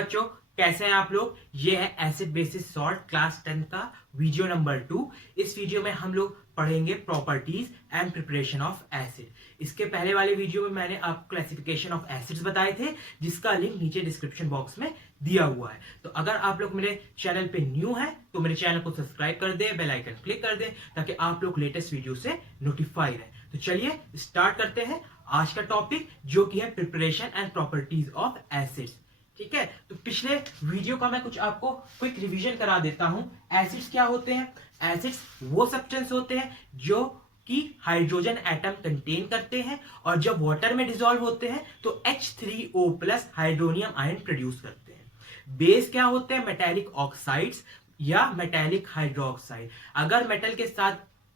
बच्चों, कैसे हैं आप लोग। ये है एसिड बेसिस सॉल्ट क्लास 10 का वीडियो नंबर 2। इस वीडियो में हम लोग पढ़ेंगे properties and preparation of acid. इसके पहले वाले वीडियो में मैंने आपको क्लासिफिकेशन ऑफ एसिड्स बताए थे, जिसका लिंक नीचे डिस्क्रिप्शन बॉक्स में दिया हुआ है। तो अगर आप लोग मेरे चैनल पे न्यू है तो मेरे चैनल को सब्सक्राइब कर दे, बेल आइकन क्लिक कर दे, ताकि आप लोग लेटेस्ट वीडियो से नोटिफाई रहे। तो चलिए स्टार्ट करते हैं आज का टॉपिक, जो कि है preparation and properties of acids. ठीक है, तो पिछले वीडियो का मैं कुछ आपको क्विक रिवीजन करा देता हूं। एसिड्स क्या होते हैं? एसिड्स वो सब्सटेंस होते हैं जो कि हाइड्रोजन एटम कंटेन करते हैं, और जब वाटर में डिसॉल्व होते हैं तो H3O+ हाइड्रोनियम आयन प्रोड्यूस करते हैं। बेस क्या होते हैं? मेटेलिक ऑक्साइड्स या मेटेलिक हाइड्रोक्साइड। अगर मेटल के साथ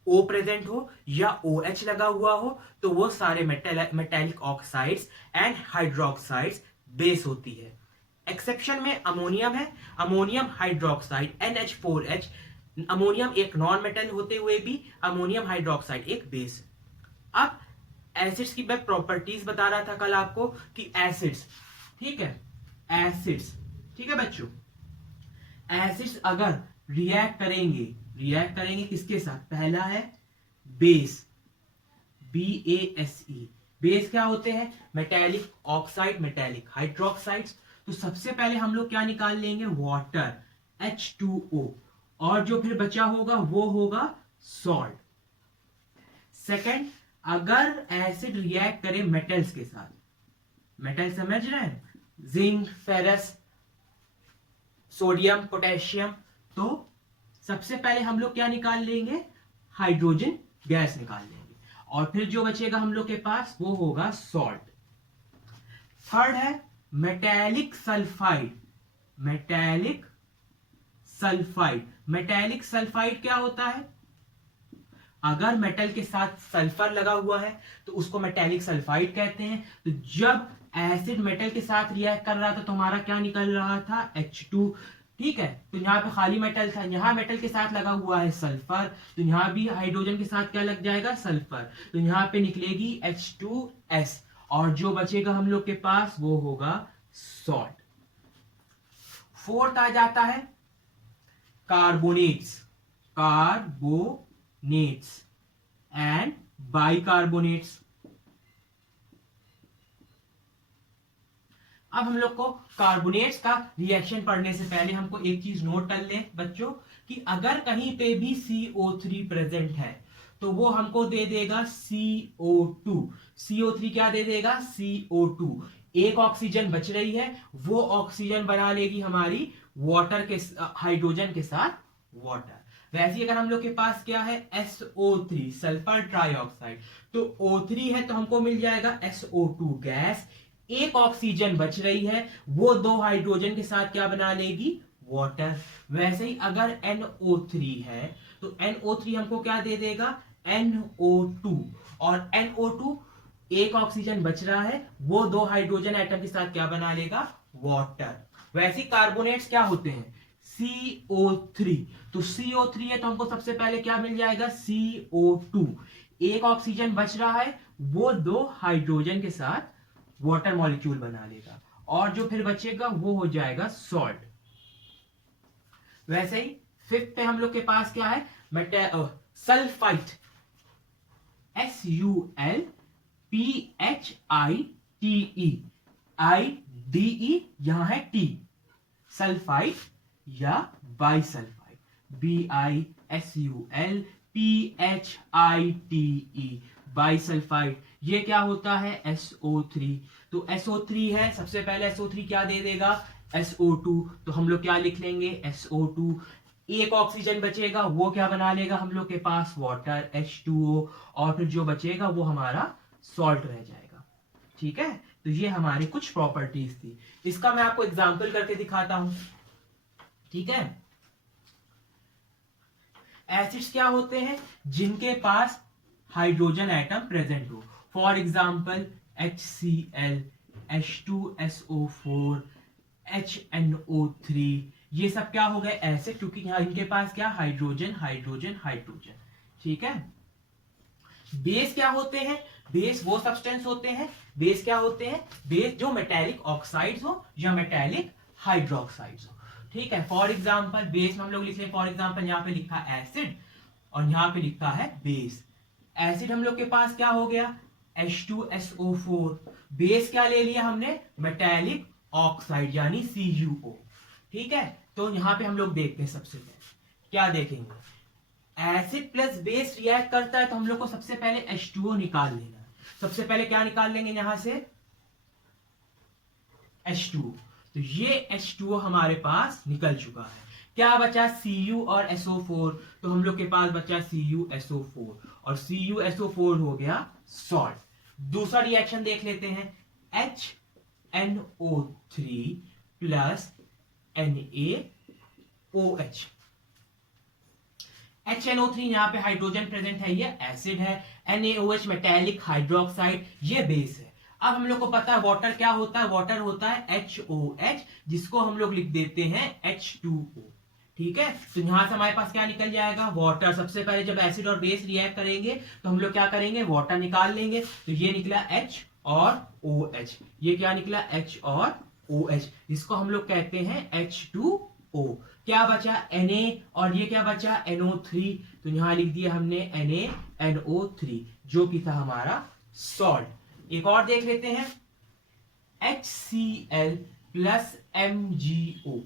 O प्रेजेंट हो या OH लगा हुआ हो तो वो सारे metallic oxides and hydroxides base होती है। एक्सेप्शन में अमोनियम है, अमोनियम हाइड्रोक्साइड NH4H। अमोनियम एक नॉन मेटल होते हुए भी अमोनियम हाइड्रोक्साइड एक बेस है। अब एसिड्स की मैं प्रॉपर्टीज बता रहा था कल आपको कि एसिड्स, ठीक है, एसिड्स, ठीक है बच्चों, एसिड्स अगर रिएक्ट करेंगे किसके साथ? पहला है बेस, BASE। बेस क्या होते हैं? Metallic oxide, metallic hydroxides. तो सबसे पहले हम लोग क्या निकाल लेंगे? वाटर, H2O, और जो फिर बचा होगा वो होगा सॉल्ट। सेकंड, अगर एसिड रिएक्ट करे मेटल्स के साथ, मेटल समझ रहे हैं, जिंक, फेरस, सोडियम, पोटेशियम, तो सबसे पहले हम लोग क्या निकाल लेंगे? हाइड्रोजन गैस निकाल लेंगे, और फिर जो बचेगा हम लोग के पास वो होगा सॉल्ट। थर्ड है metallic sulphide, metallic sulphide. Metallic sulphide क्या होता है? अगर मेटल के साथ सल्फर लगा हुआ है तो उसको मेटेलिक सल्फाइड कहते हैं। तो जब एसिड मेटल के साथ रिएक्ट कर रहा था तो हमारा क्या निकल रहा था? H2। ठीक है, तो यहाँ पे खाली मेटल था, यहाँ मेटल के साथ लगा हुआ है सल्फर, तो यहाँ भी हाइड्रोजन के साथ क्या लग जाएगा? सल्फर। तो यहाँ पे निकलेगी H2S, और जो बचेगा हम लोग के पास वो होगा सॉल्ट। फोर्थ आ जाता है कार्बोनेट्स, कार्बोनेट्स एंड बाइकार्बोनेट्स। अब हम लोग को कार्बोनेट्स का रिएक्शन पढ़ने से पहले हमको एक चीज नोट कर ले बच्चों, कि अगर कहीं पे भी CO3 प्रेजेंट है तो वो हमको दे देगा CO2। CO3 क्या दे देगा? CO2। एक ऑक्सीजन बच रही है, वो ऑक्सीजन बना लेगी हमारी वाटर के, हाइड्रोजन के साथ वाटर। वैसे अगर हम लोग के पास क्या है? SO3, सल्फर ट्राइऑक्साइड, तो O3 है तो हमको मिल जाएगा SO2 गैस। एक ऑक्सीजन बच रही है, वो दो हाइड्रोजन के साथ क्या बना लेगी? वाटर। वैसे ही अगर NO3 है तो NO3 हमको क्या दे देगा? NO2, और NO2 एक ऑक्सीजन बच रहा है, वो दो हाइड्रोजन एटम के साथ क्या बना लेगा? वाटर। वैसे ही कार्बोनेट्स क्या होते हैं? CO3, तो CO3 है तो हमको सबसे पहले क्या मिल जाएगा? CO2। एक ऑक्सीजन बच रहा है, वो दो हाइड्रोजन के साथ वाटर मॉलिक्यूल बना लेगा, और जो फिर बचेगा वो हो जाएगा सॉल्ट। वैसे ही फिफ्थ पे हम लोग के पास क्या है? सल्फाइट, SULPHITE, यहां है T, सल्फाइट या बाइसल्फाइड, BISULPHITE, बाइसल्फाइड। ये क्या होता है? SO3। तो SO3 है, सबसे पहले SO3 क्या दे देगा? SO2। तो हम लोग क्या लिख लेंगे? SO2। एक ऑक्सीजन बचेगा, वो क्या बना लेगा हम लोग के पास? वाटर, H2O, और फिर जो बचेगा वो हमारा सॉल्ट रह जाएगा। ठीक है, तो ये हमारी कुछ प्रॉपर्टीज थी। इसका मैं आपको एग्जांपल करके दिखाता हूं। ठीक है, एसिड्स क्या होते हैं? जिनके पास हाइड्रोजन एटम प्रेजेंट हो। For example HCl, H2SO4, HNO3, ये सब क्या हो गए? एसिड, क्योंकि यहां इनके पास क्या? Hydrogen, hydrogen, hydrogen. ठीक है, बेस क्या होते हैं? बेस वो सब्सटेंस होते हैं, बेस क्या होते हैं? बेस जो मेटेलिक ऑक्साइड्स हो या मेटेलिक हाइड्रोक्साइड्स हो। ठीक है, फॉर एग्जाम्पल बेस में हम लोग लिख रहे हैं, फॉर एग्जाम्पल यहाँ पे लिखा एसिड और यहाँ पे लिखा है बेस। एसिड हम लोग के पास क्या हो गया, H2SO4। बेस क्या ले लिया हमने, मेटेलिक ऑक्साइड यानी CuO। ठीक है, तो यहां पे हम लोग देखते हैं, सबसे पहले क्या देखेंगे, एसिड प्लस बेस रिएक्ट करता है तो हम लोग को सबसे पहले H2O निकाल लेना है। सबसे पहले क्या निकाल लेंगे यहां से, H2O। तो ये H2O हमारे पास निकल चुका है। क्या बचा, Cu और SO4। तो हम लोग के पास बचा CuSO4 और CuSO4 हो गया सॉल्ट। दूसरा रिएक्शन देख लेते हैं, HNO3 प्लस NaOH। HNO3 यहाँ पे हाइड्रोजन प्रेजेंट है, ये एसिड है। NaOH मेटेलिक हाइड्रोक्साइड, ये बेस है। अब हम लोग को पता है वाटर क्या होता है, वाटर होता है HOH, जिसको हम लोग लिख देते हैं H2O। ठीक है, तो यहां से हमारे पास क्या निकल जाएगा, वाटर। सबसे पहले जब एसिड और बेस रिएक्ट करेंगे तो हम लोग क्या करेंगे, वाटर निकाल लेंगे। तो ये निकला H और OH, ये क्या निकला H और OH, जिसको हम लोग कहते हैं H2O। क्या बचा, Na, और ये क्या बचा, NO3। तो यहां लिख दिया हमने NaNO3, जो कि था हमारा सॉल्ट। एक और देख लेते हैं, HCl प्लस MgO।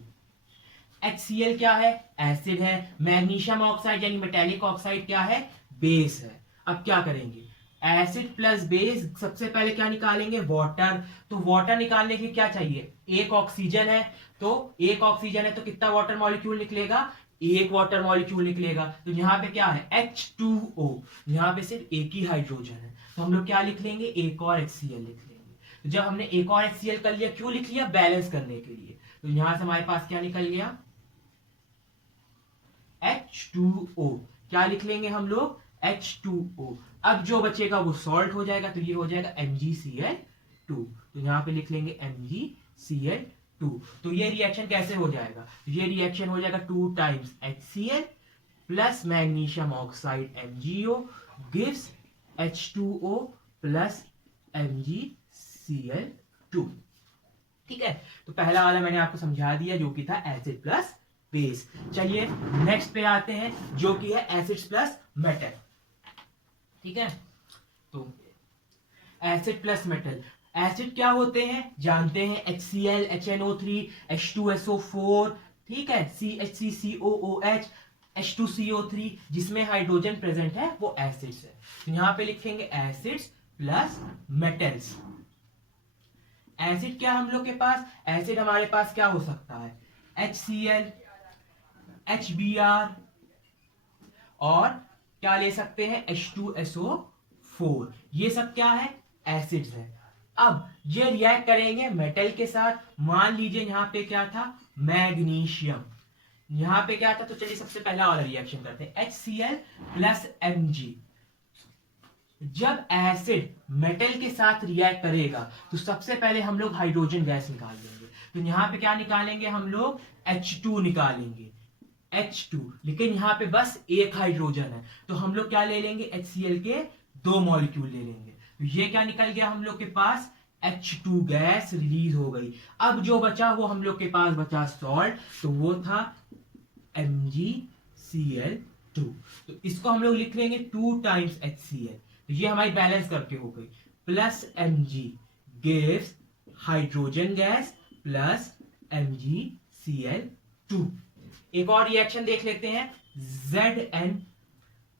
HCl क्या है, एसिड है। मैग्नीशियम ऑक्साइड यानी मेटेलिक ऑक्साइड क्या है, बेस है। अब क्या करेंगे, एसिड प्लस बेस, सबसे पहले क्या निकालेंगे, वाटर। तो वाटर निकालने के लिए क्या चाहिए, एक ऑक्सीजन है। तो एक ऑक्सीजन है तो कितना वाटर मॉलिक्यूल निकलेगा, एक वाटर मॉलिक्यूल निकलेगा। तो यहाँ पे क्या है, H2O, यहाँ पे सिर्फ एक ही हाइड्रोजन है। तो हम लोग क्या लिख लेंगे, एक और HCl लिख लेंगे। तो जब हमने एक और HCl कर लिया, क्यों लिख लिया, बैलेंस करने के लिए। तो यहां से हमारे पास क्या निकल गया, H2O। क्या लिख लेंगे हम लोग, H2O। अब जो बचेगा वो सॉल्ट हो जाएगा, तो ये हो जाएगा MgCl2। तो यहां पे लिख लेंगे MgCl2। तो ये रिएक्शन कैसे हो जाएगा, ये रिएक्शन हो जाएगा 2 times HCl plus magnesium oxide MgO gives H2O plus MgCl2। ठीक है, तो पहला वाला मैंने आपको समझा दिया, जो कि था एसिड प्लस बेस। चलिए नेक्स्ट पे आते हैं, जो कि है एसिड्स प्लस मेटल। ठीक है, तो एसिड प्लस मेटल, एसिड क्या होते हैं जानते हैं, HCl, HNO3, H2SO4, ठीक है, CH3COOH, H2CO3, जिसमें हाइड्रोजन प्रेजेंट है वो एसिड्स है। तो यहां पे लिखेंगे एसिड्स प्लस मेटल्स। एसिड क्या हम लोग के पास, एसिड हमारे पास क्या हो सकता है, HCl, HBr, और क्या ले सकते हैं, H2SO4। ये सब क्या है, एसिड्स है। अब ये रिएक्ट करेंगे मेटल के साथ। मान लीजिए यहां पे क्या था, मैग्नीशियम, यहां पे क्या था। तो चलिए सबसे पहला वाला रिएक्शन करते हैं, HCl प्लस Mg। जब एसिड मेटल के साथ रिएक्ट करेगा तो सबसे पहले हम लोग हाइड्रोजन गैस निकाल लेंगे। तो यहां पे क्या निकालेंगे हम लोग, H2 निकालेंगे, H2। लेकिन यहां पे बस एक हाइड्रोजन है, तो हम लोग क्या ले लेंगे, HCl के 2 मॉलिक्यूल ले लेंगे। तो ये क्या निकल गया हम लोग के पास, H2 गैस रिलीज हो गई। अब जो बचा वो हम लोग के पास बचा सॉल्ट, तो वो था MgCl2। तो इसको हम लोग लिख लेंगे 2 टाइम्स HCl। तो ये हमारी बैलेंस करके हो गई, plus Mg gives hydrogen gas plus MgCl2। एक और रिएक्शन देख लेते हैं, Zn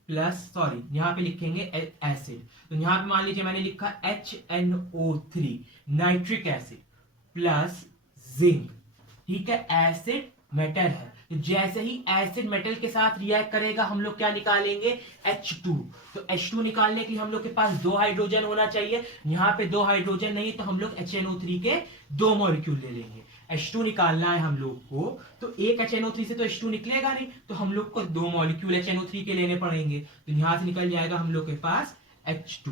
प्लस, सॉरी यहां पे लिखेंगे एसिड। तो यहां पे मान लीजिए मैंने लिखा HNO3 nitric acid plus zinc. ठीक है, एसिड मेटल है, तो जैसे ही एसिड मेटल के साथ रिएक्ट करेगा हम लोग क्या निकालेंगे, H2। तो H2 निकालने के लिए हम लोग के पास 2 हाइड्रोजन होना चाहिए। यहाँ पे 2 हाइड्रोजन नहीं, तो हम लोग HNO3 के 2 मॉलिक्यूल ले लेंगे। H2 निकालना है हम लोग को, तो एक HNO3 से तो H2 निकलेगा नहीं, तो हम लोग को 2 मॉलिक्यूल HNO3 के लेने पड़ेंगे। तो यहां से निकल जाएगा हम लोग के पास H2।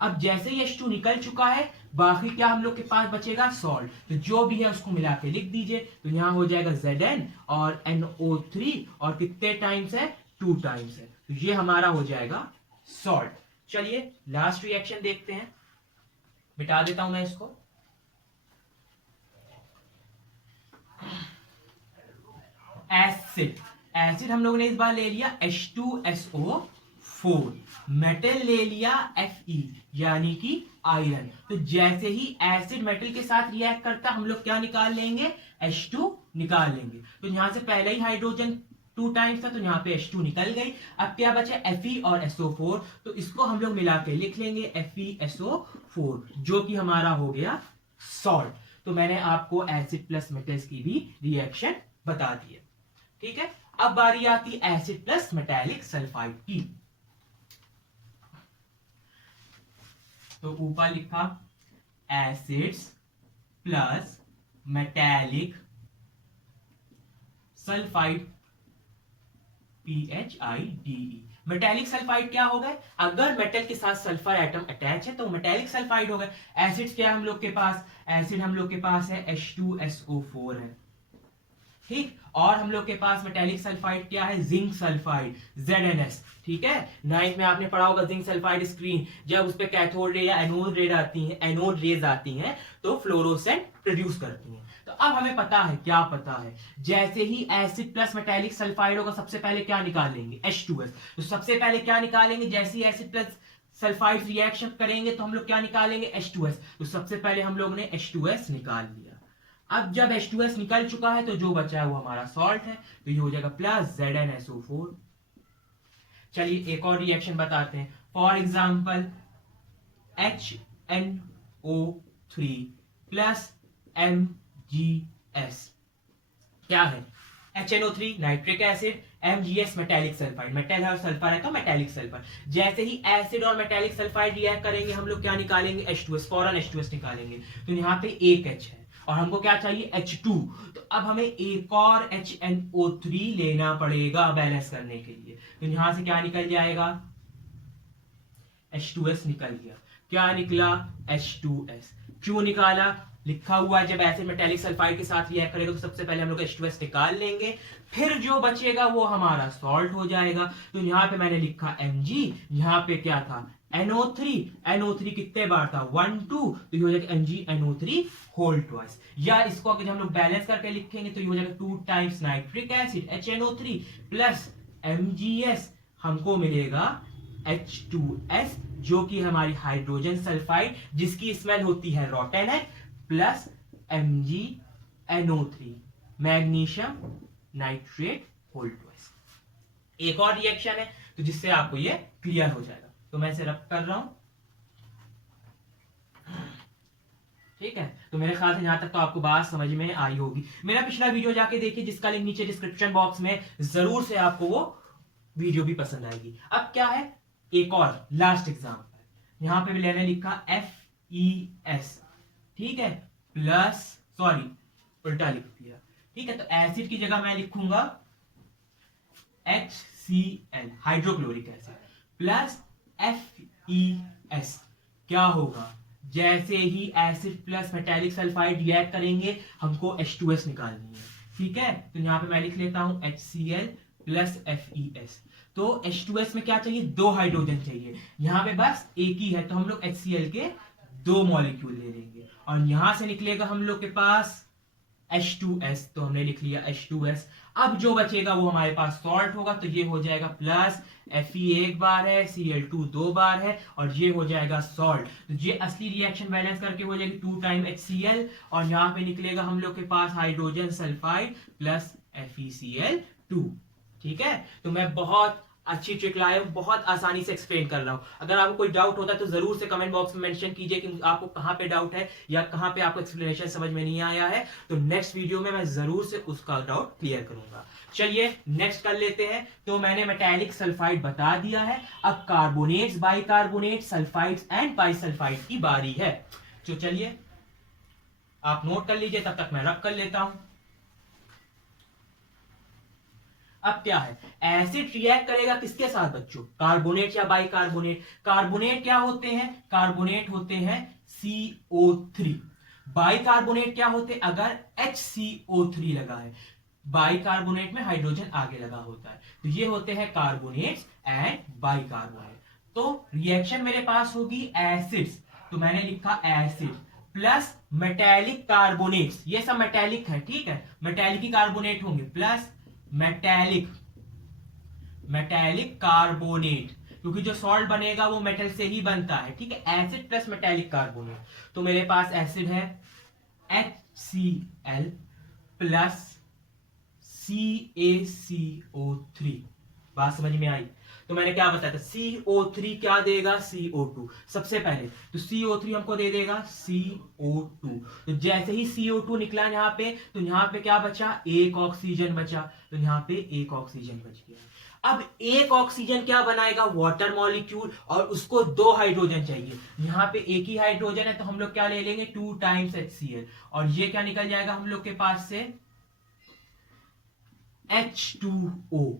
अब जैसे ही H2 निकल चुका है, बाकी क्या हम लोग के पास बचेगा, सॉल्ट। तो जो भी है उसको मिला के लिख दीजिए। तो यहां हो जाएगा Zn और NO3, और कितने टाइम्स है, 2 टाइम्स है। तो ये हमारा हो जाएगा सॉल्ट। चलिए लास्ट रिएक्शन देखते हैं, मिटा देता हूं मैं इसको। एसिड, एसिड हम लोगों ने इस बार ले लिया H2SO4, मेटल ले लिया Fe यानी कि आयरन। तो जैसे ही एसिड मेटल के साथ रिएक्ट करता हम लोग क्या निकाल लेंगे, H2 निकाल लेंगे। तो यहां से पहले ही हाइड्रोजन 2 टाइम्स था तो यहाँ पे H2 निकल गई। अब क्या बचे Fe और SO4, तो इसको हम लोग मिला के लिख लेंगे FeSO4 जो कि हमारा हो गया सॉल्ट। तो मैंने आपको एसिड प्लस मेटल्स की भी रिएक्शन बता दी है, ठीक है। अब बारी आती एसिड प्लस मेटालिक सल्फाइड की। तो ऊपर लिखा acids plus metallic sulphide PHIDE। Metallic sulphide क्या हो गए, अगर मेटल के साथ सल्फर एटम अटैच है तो मेटेलिक सल्फाइड हो गए। एसिड्स क्या है हम लोग के पास, एसिड हम लोग के पास है H2SO4 है, ठीक। और हम लोग के पास मेटेलिक सल्फाइड क्या है, जिंक सल्फाइड ZnS, ठीक है। 9th में आपने पढ़ा होगा जिंक सल्फाइड स्क्रीन, जब उस पे कैथोड रे या एनोड रेज आती हैं तो फ्लोरोसेंट प्रोड्यूस करती हैं। तो अब हमें पता है, क्या पता है, जैसे ही एसिड प्लस मेटेलिक सल्फाइड होगा सबसे पहले क्या निकालेंगे, H2S। तो सबसे पहले क्या निकालेंगे, जैसे ही एसिड प्लस सल्फाइड रिएक्शन करेंगे तो हम लोग क्या निकालेंगे, H2S। तो सबसे पहले हम लोग ने H2S निकाल लिया। अब जब H2S निकल चुका है तो जो बचा है वो हमारा सॉल्ट है, तो ये हो जाएगा प्लस ZnSO4। चलिए एक और रिएक्शन बताते हैं। For example HNO3 plus MgS क्या है, HNO3 nitric acid, MgS metallic sulphide, metal है और सल्फर है तो मेटेलिक सल्फर। जैसे ही एसिड और मेटेलिक सल्फाइड रिएक्ट करेंगे हम लोग क्या निकालेंगे, H2S, फौरन H2S निकालेंगे। तो यहाँ पे एक H है और हमको क्या चाहिए, H2। तो अब हमें एक और HNO3 लेना पड़ेगा बैलेंस करने के लिए। तो यहां से क्या निकल जाएगा, H2S निकल गया। क्या निकला, H2S। क्यों निकाला, लिखा हुआ है जब एसिड मेटेलिक सल्फाइड के साथ रिएक्ट करेगा तो सबसे पहले हम लोग H2S निकाल लेंगे, फिर जो बचेगा वो हमारा सॉल्ट हो जाएगा। तो यहाँ पे मैंने लिखा Mg, यहाँ पे क्या था NO3, NO3 कितने बार था 1 2, तो ये हो जाएगा MgNO3 होल ट्वाइस। या इसको अगर हम लोग बैलेंस करके लिखेंगे तो ये हो जाएगा 2 times nitric acid HNO3 plus MgS, हमको मिलेगा H2S जो कि हमारी हाइड्रोजन सल्फाइड जिसकी स्मेल होती है रॉटन है, plus MgNO3 magnesium nitrate whole twice. एक और रिएक्शन है तो जिससे आपको ये क्लियर हो जाएगा। तो मैं इसे रब कर रहा हूं, ठीक है। तो मेरे ख्याल से यहां तक तो आपको बात समझ में आई होगी। मेरा पिछला वीडियो जाके देखिए जिसका लिंक नीचे डिस्क्रिप्शन बॉक्स में, जरूर से आपको वो वीडियो भी पसंद आएगी। अब क्या है, एक और लास्ट एग्जांपल, यहां पे भी मैंने लिखा FeS, ठीक है, प्लस सॉरी उल्टा लिख दिया, ठीक है। तो एसिड की जगह मैं लिखूंगा HCl hydrochloric acid plus FeS। क्या होगा, जैसे ही acid plus metallic sulphide react करेंगे हमको H2S निकालनी है, ठीक है। तो यहां पे मैं लिख लेता हूं HCl प्लस FeS। तो H2S में क्या चाहिए, 2 हाइड्रोजन चाहिए, यहां पे बस एक ही है तो हम लोग HCl के 2 मॉलिक्यूल ले लेंगे और यहां से निकलेगा हम लोग के पास H2S, तो हमने लिख लिया H2S। अब जो बचेगा वो हमारे पास सॉल्ट होगा, तो ये हो जाएगा प्लस Fe एक बार है, Cl2 2 बार है और ये हो जाएगा सॉल्ट। तो ये असली रिएक्शन बैलेंस करके हो जाएगी 2 टाइम HCl और यहाँ पे निकलेगा हम लोग के पास हाइड्रोजन सल्फाइड प्लस FeCl2, ठीक है। तो मैं बहुत अच्छी ट्रिक लाया हूं, बहुत आसानी से एक्सप्लेन कर रहा हूं। अगर आपको कोई डाउट होता है तो जरूर से कमेंट बॉक्स में मेंशन कीजिए कि आपको कहां पे डाउट है या कहां पे आपको एक्सप्लेनेशन समझ में नहीं आया है, तो नेक्स्ट वीडियो में मैं जरूर से उसका डाउट क्लियर करूंगा। चलिए नेक्स्ट कर लेते हैं। तो मैंने मेटेलिक सल्फाइड बता दिया है, अब carbonates, bicarbonate, sulphides and bisulphide की बारी है। तो चलिए आप नोट कर लीजिए, तब तक मैं रब कर लेता हूं। अब क्या है, एसिड रिएक्ट करेगा किसके साथ बच्चों, कार्बोनेट या बाइकार्बोनेट। कार्बोनेट क्या होते हैं, कार्बोनेट होते हैं CO3। बाइकार्बोनेट क्या होते हैं, अगर HCO3 लगा है, बाइकार्बोनेट में हाइड्रोजन आगे लगा होता है, तो ये होते हैं कार्बोनेट्स एंड बाइकार्बोनेट। तो रिएक्शन मेरे पास होगी एसिड्स, तो मैंने लिखा एसिड प्लस मेटेलिक कार्बोनेट्स, ये सब मेटेलिक है, ठीक है, मेटेलिक ही कार्बोनेट होंगे, प्लस मेटेलिक मेटेलिक कार्बोनेट, क्योंकि जो सॉल्ट बनेगा वो मेटल से ही बनता है, ठीक है। एसिड प्लस मेटेलिक कार्बोनेट, तो मेरे पास एसिड है HCl प्लस CaCO3। बात समझ में आई? तो मैंने क्या बताया था, CO3 क्या देगा, CO2 सबसे पहले, तो CO3 हमको दे देगा CO2। तो जैसे ही CO2 निकला यहाँ पे, तो यहाँ पे क्या बचा, एक ऑक्सीजन बचा, तो यहाँ पे एक ऑक्सीजन बच गया। अब एक ऑक्सीजन क्या बनाएगा, वाटर मॉलिक्यूल, और उसको दो हाइड्रोजन चाहिए। यहाँ पे एक ही हाइड्रोजन है, तो हम लोग क्या ले लेंगे, 2 टाइम्स HCl, और ये क्या निकल जाएगा हम लोग के पास से, H2O।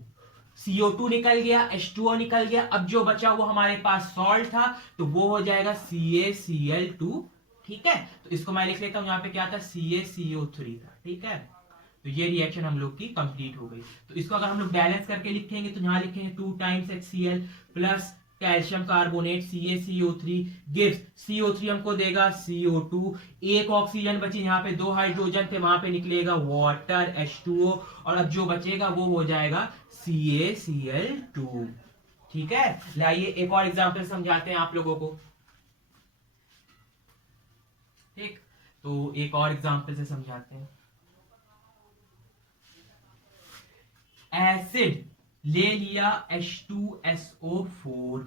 CO2 निकल गया, H2O निकल गया, अब जो बचा वो हमारे पास सॉल्ट था, तो वो हो जाएगा CaCl2, ठीक है। तो इसको मैं लिख लेता हूं, यहाँ पे क्या था, CaCO3 था, ठीक है। तो ये रिएक्शन हम लोग की कंप्लीट हो गई। तो इसको अगर हम लोग बैलेंस करके लिखेंगे, तो यहाँ लिखेंगे 2 times HCl plus calcium carbonate CaCO3 gives, CO3 हमको देगा CO2, एक ऑक्सीजन बची, यहाँ पे दो हाइड्रोजन थे, वहां पे निकलेगा वाटर H2O, और अब जो बचेगा वो हो जाएगा CaCl2, ठीक है। लाइए एक और एग्जांपल समझाते हैं आप लोगों को, ठीक। तो एक और एग्जांपल से समझाते हैं। एसिड ले लिया H2SO4,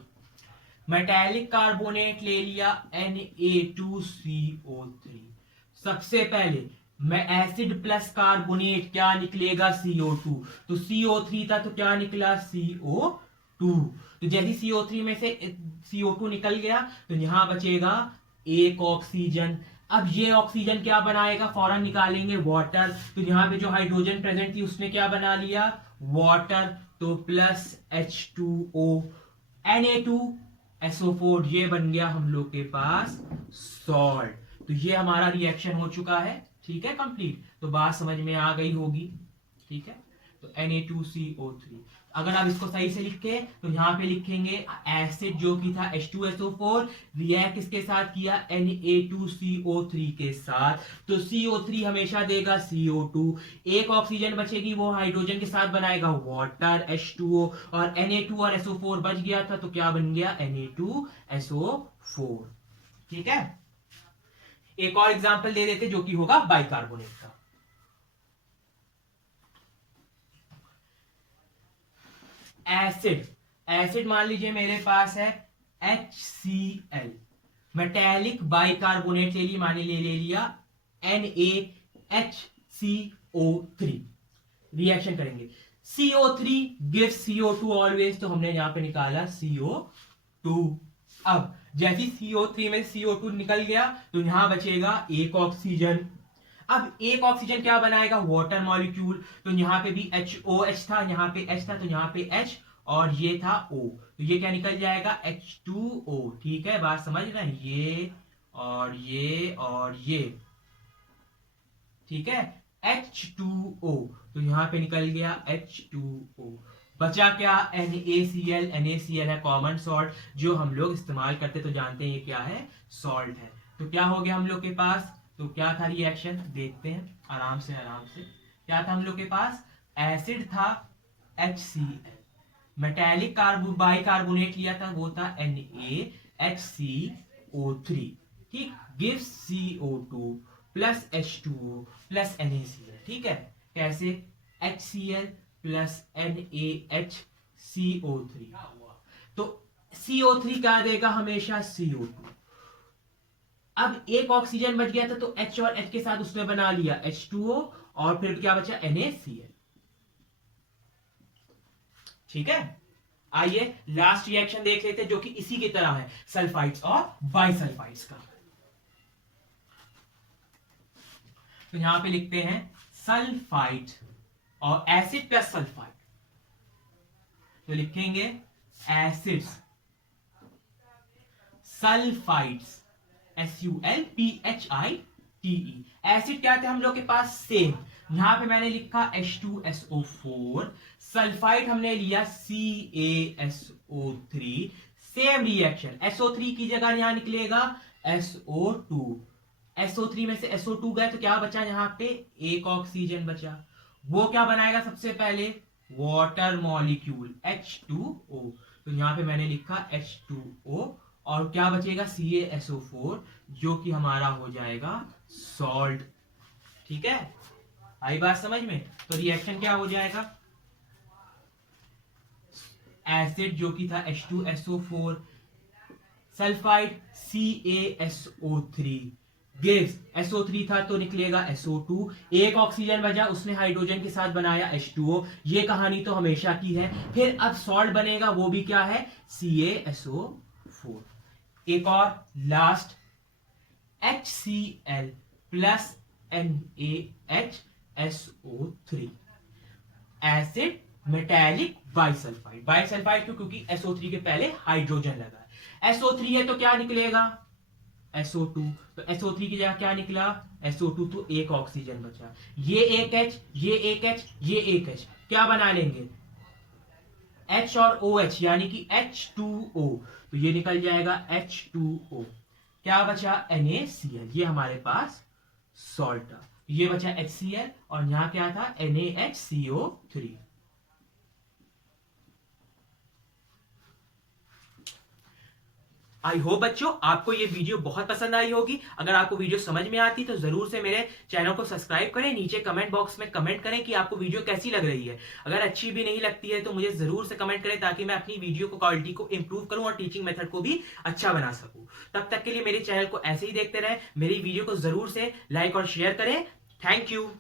मेटेलिक कार्बोनेट ले लिया Na2CO3। सबसे पहले मैं एसिड प्लस कार्बोनेट क्या निकलेगा, CO2, तो CO3 था तो क्या निकला, CO2। तो जैसे CO3 में से CO2 निकल गया, तो यहां बचेगा एक ऑक्सीजन। अब ये ऑक्सीजन क्या बनाएगा, फौरन निकालेंगे वाटर, तो यहाँ पे जो हाइड्रोजन प्रेजेंट थी उसने क्या बना लिया, वाटर, तो प्लस H2O, Na2SO4, ये बन गया हम लोग के पास सॉल्ट। तो ये हमारा रिएक्शन हो चुका है, ठीक है, कंप्लीट। तो बात समझ में आ गई होगी, ठीक है। तो Na2CO3, अगर आप इसको सही से लिखे तो यहां पे लिखेंगे एसिड जो कि था H2SO4 रिएक्ट किसके साथ किया, Na2CO3 के साथ, तो CO3 हमेशा देगा CO2, एक ऑक्सीजन बचेगी वो हाइड्रोजन के साथ बनाएगा वाटर H2O, और Na2 और SO4 बच गया था, तो क्या बन गया, Na2SO4, ठीक है। एक और एग्जांपल दे देते जो कि होगा बाइकार्बोनेट का। एसिड मान लीजिए मेरे पास है HCl, मेटेलिक बाइकार्बोनेट ले ली, मानी ले लिया NaHCO3, रिएक्शन करेंगे, CO3 gives CO2 ऑलवेज, तो हमने यहां पे निकाला CO2। अब जैसे CO3 में CO2 निकल गया, तो यहां बचेगा एक ऑक्सीजन। अब एक ऑक्सीजन क्या बनाएगा, वाटर मॉलिक्यूल, तो यहां पे भी HOH था, यहां पे H था, तो यहां पे H, और ये था O, तो ये क्या निकल जाएगा, H2O, ठीक है। बात समझ रहे हैं, ये और ये और ये, ठीक है, H2O, तो यहां पे निकल गया H2O, बचा क्या, NaCl है कॉमन सॉल्ट जो हम लोग इस्तेमाल करते, तो जानते हैं ये क्या है, सॉल्ट है। तो क्या हो गया हम लोग के पास, तो क्या था रिएक्शन, देखते हैं आराम से क्या था हम लोग के पास, एसिड था HCl, मेटेलिक बाइकार्बोनेट लिया था वो था NaHCO3, ठीक, gives CO2 plus H2O plus NaCl, ठीक है। कैसे, HCl प्लस NaHCO3, तो CO3 क्या देगा, हमेशा CO2। अब एक ऑक्सीजन बच गया था, तो H और H के साथ उसने बना लिया H2O, और फिर क्या बचा, NaCl, ठीक है। आइए लास्ट रिएक्शन देख लेते हैं जो कि इसी की तरह है, सल्फाइड्स और बाइसल्फाइड्स का। तो यहां पे लिखते हैं सल्फाइड और एसिड प्लस सल्फाइड, तो लिखेंगे एसिड्स, सल्फाइड्स, SULPHIDE। एसिड क्या थे हम लोग के पास, सेम, यहां पे मैंने लिखा H2SO4, सल्फाइड हमने लिया CaSO3, सेम रिएक्शन, SO3 की जगह यहां निकलेगा SO2, SO3 में से SO2 गए, तो क्या बचा, यहां पे एक ऑक्सीजन बचा, वो क्या बनाएगा सबसे पहले, वाटर मॉलिक्यूल H2O। तो यहां पे मैंने लिखा H2O, और क्या बचेगा CaSO4, जो कि हमारा हो जाएगा सॉल्ट। ठीक है, आई बात समझ में। तो रिएक्शन क्या हो जाएगा, एसिड जो कि था H2SO4 sulphide CaSO3 gives, SO3 था तो निकलेगा SO2, एक ऑक्सीजन बचा उसने हाइड्रोजन के साथ बनाया H2O। ये कहानी तो हमेशा की है। फिर अब सॉल्ट बनेगा, वो भी क्या है, CaSO4। एक और last, HCl plus NaHSO3 acid metallic bisulphide. Bisulphide क्यों, क्योंकि SO3 के पहले हाइड्रोजन लगा है। SO3 है तो क्या निकलेगा SO2, तो SO3 की जगह क्या निकला SO2, तो एक ऑक्सीजन बचा, ये एक H, ये एक H, ये एक H, क्या बना लेंगे H और OH यानी कि H2O, तो ये निकल जाएगा H2O। क्या बचा NaCl, ये हमारे पास सॉल्ट था। ये बचा HCl और यहां क्या था NaHCO3। आई होप बच्चों आपको ये वीडियो बहुत पसंद आई होगी। अगर आपको वीडियो समझ में आती तो जरूर से मेरे चैनल को सब्सक्राइब करें, नीचे कमेंट बॉक्स में कमेंट करें कि आपको वीडियो कैसी लग रही है। अगर अच्छी भी नहीं लगती है तो मुझे जरूर से कमेंट करें, ताकि मैं अपनी वीडियो को क्वालिटी को इंप्रूव करूं और टीचिंग मेथड को भी अच्छा बना सकूं। तब तक के लिए मेरे चैनल को ऐसे ही देखते रहे, मेरी वीडियो को जरूर से लाइक और शेयर करें। Thank you.